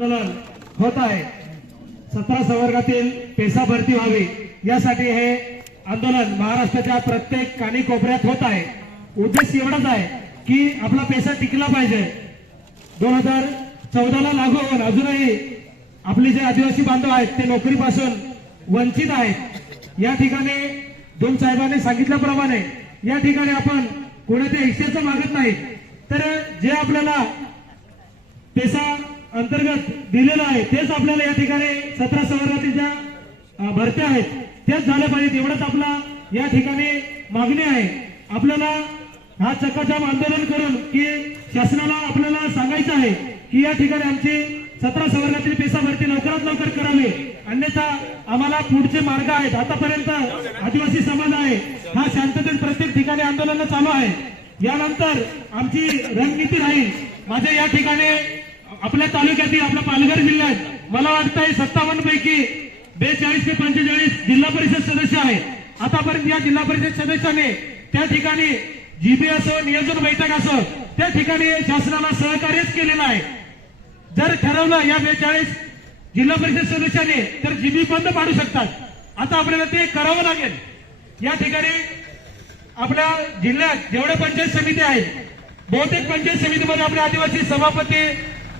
आंदोलन होत आहे. सतरा संवर्गातील पेसा भरती व्हावी. यासाठी हे आंदोलन महाराष्ट्राच्या प्रत्येक कानी कोपऱ्यात होत आहे. उद्देश एवढाच आहे की आपला पेसा टिकला पाहिजे. दोन हजार चौदाला लागू होऊन अजूनही आपले जे आदिवासी बांधव आहेत ते नोकरीपासून वंचित आहेत. या ठिकाणी दोन साहेबांनी सांगितल्याप्रमाणे या ठिकाणी आपण कोणाच्या हिस्सेचं मागत नाही. तर जे आपल्याला पेसा अंतर्गत दिलेलं आहे. तेच आपल्याला या ठिकाणी सतरा संवर्गातील ज्या भरत्या आहेत. तेच झाल्या पाहिजेत एवढंच आपला या ठिकाणी मागणी आहे. आपल्याला हा चक्काजाम आंदोलन करून की शासनाला आपल्याला सांगायचं आहे की या ठिकाणी आमची सतरा सवर्गातील पेसा भरती लवकरात लवकर करावी. अन्यथा आम्हाला पुढचे मार्ग आहेत. आतापर्यंत आदिवासी समाज आहे. हा शांततेत प्रत्येक ठिकाणी आंदोलन चालू आहे. यानंतर आमची रणनीती राहील. माझ्या या ठिकाणी आपल्या तालुक्यातील आपल्या पालघर जिल्ह्यात मला वाटतंय सत्तावन्न पैकी बेचाळीस ते पंचेचाळीस जिल्हा परिषद सदस्य आहेत. आतापर्यंत या जिल्हा परिषद सदस्याने त्या ठिकाणी जीबी असो नियोजन बैठक असो त्या ठिकाणी शासनाला सहकार्यच केलेलं आहे. जर ठरवलं या बेचाळीस जिल्हा परिषद सदस्याने तर जीबी बंद पाडू शकतात. आता आपल्याला ते करावं लागेल. या ठिकाणी आपल्या जिल्ह्यात जेवढ्या पंचायत समिती आहेत बहुतेक पंचायत समितीमध्ये आपले आदिवासी सभापती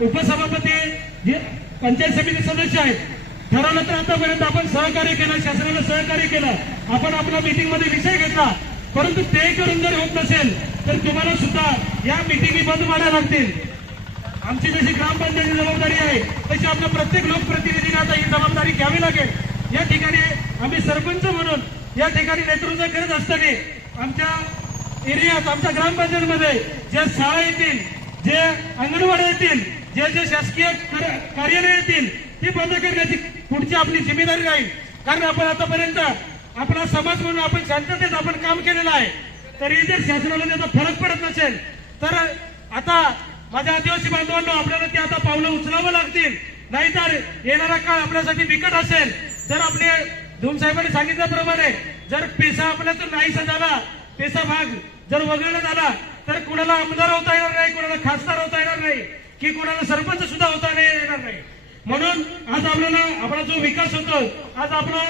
उपसभापती जे पंचायत समिती सदस्य आहेत ठरवलं तर आतापर्यंत आपण सहकार्य केलं शासनाला सहकार्य केलं. आपण आपल्या मीटिंगमध्ये विषय घेतला. परंतु ते करून जर होत नसेल तर तुम्हाला सुद्धा या मिटिंगी बंद पाडायला लागतील. आमची जशी ग्रामपंचायतीची जबाबदारी आहे तशी आपल्या प्रत्येक लोकप्रतिनिधीने आता ही जबाबदारी घ्यावी लागेल. या ठिकाणी आम्ही सरपंच म्हणून या ठिकाणी नेतृत्व करत असताना आमच्या एरियात आमच्या ग्रामपंचायतमध्ये ज्या शाळा येतील जे अंगणवाड्या येतील जे जे शासकीय कार्यालय येतील ती बंद करण्याची पुढची आपली जिम्मेदारी राहील. कारण आपण आतापर्यंत आपला समाज म्हणून आपण शांततेत आपण काम केलेलं आहे. तरी जर शासनाला त्याचा फरक पडत नसेल तर आता माझ्या आदिवासी बांधवांना आपल्याला ते आता पावलं उचलावं लागतील. नाहीतर येणारा काळ आपल्यासाठी बिकट असेल. जर आपले धूम साहेबांनी सांगितल्याप्रमाणे जर पेसा आपल्यातून नाहीसा झाला पेसा भाग जर वगळला झाला तर कुणाला आमदार होता येणार नाही कुणाला खासदार होता येणार नाही. की कोणाला सरपंच सुद्धा होता नाही येणार नाही. म्हणून आज आपल्याला आपला जो विकास होतो आज आपला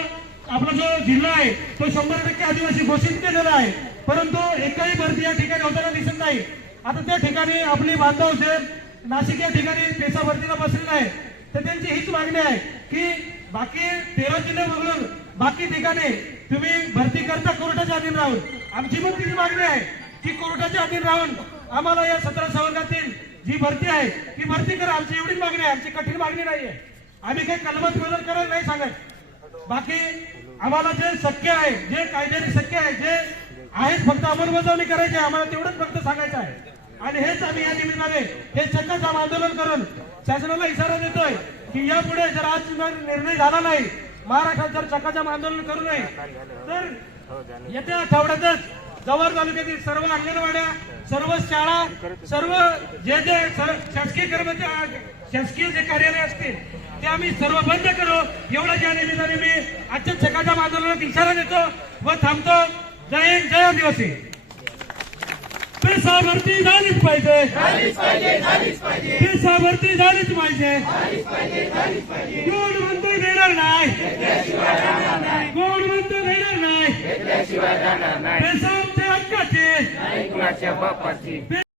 आपला जो जिल्हा आहे तो शंभर टक्के आदिवासी घोषित केलेला आहे. परंतु एकही भरती या ठिकाणी होताना दिसत नाही. आता त्या ठिकाणी आपली बांधव शेर नाशिक या ठिकाणी पेसा भरतीला बसलेला आहे. तर त्यांची हीच मागणी आहे की बाकी तेरा जिल्हे वगळून बाकी ठिकाणी तुम्ही भरती करता कोर्टाच्या अधीन राहून. आमची पण तिची मागणी आहे की कोर्टाच्या अधीन राहून आम्हाला या सतरा संवर्गातील जी भरती आहे ती भरती करा. आमची एवढीच मागणी आहे. आमची कठीण मागणी नाही आहे आम्ही काही कलमत बदल करायला नाही सांगत. बाकी आम्हाला जे शक्य आहे जे कायद्याने शक्य आहे जे आहेत फक्त अंमलबजावणी करायची आहे आम्हाला तेवढंच फक्त सांगायचं आहे. आणि हेच आम्ही या निमित्ताने हे चक्काजाम आंदोलन करून शासनाला इशारा देतोय की यापुढे जर आज निर्णय झाला नाही महाराष्ट्रात जर चक्काजाम आंदोलन करू नये तर येत्या आठवड्यातच जव्हार तालुक्यातील सर्व अंगणवाड्या सर्व शाळा सर्व जे जे शासकीय कर्मचारी शासकीय जे कार्यालय असतील ते आम्ही सर्व बंद करू. एवढं या निमित्ताने मी आजच्या चक्काजाम आंदोलनात इशारा देतो व थांबतो. जय हिंद जय आदिवासी. पेसा भरती झालीच पाहिजे पेसा भरती झालीच पाहिजे. कोण म्हणतो देणार नाही. कोण म्हणतो देणार नाही. पेसा आमच्या हक्काचे कुणाच्या बापाची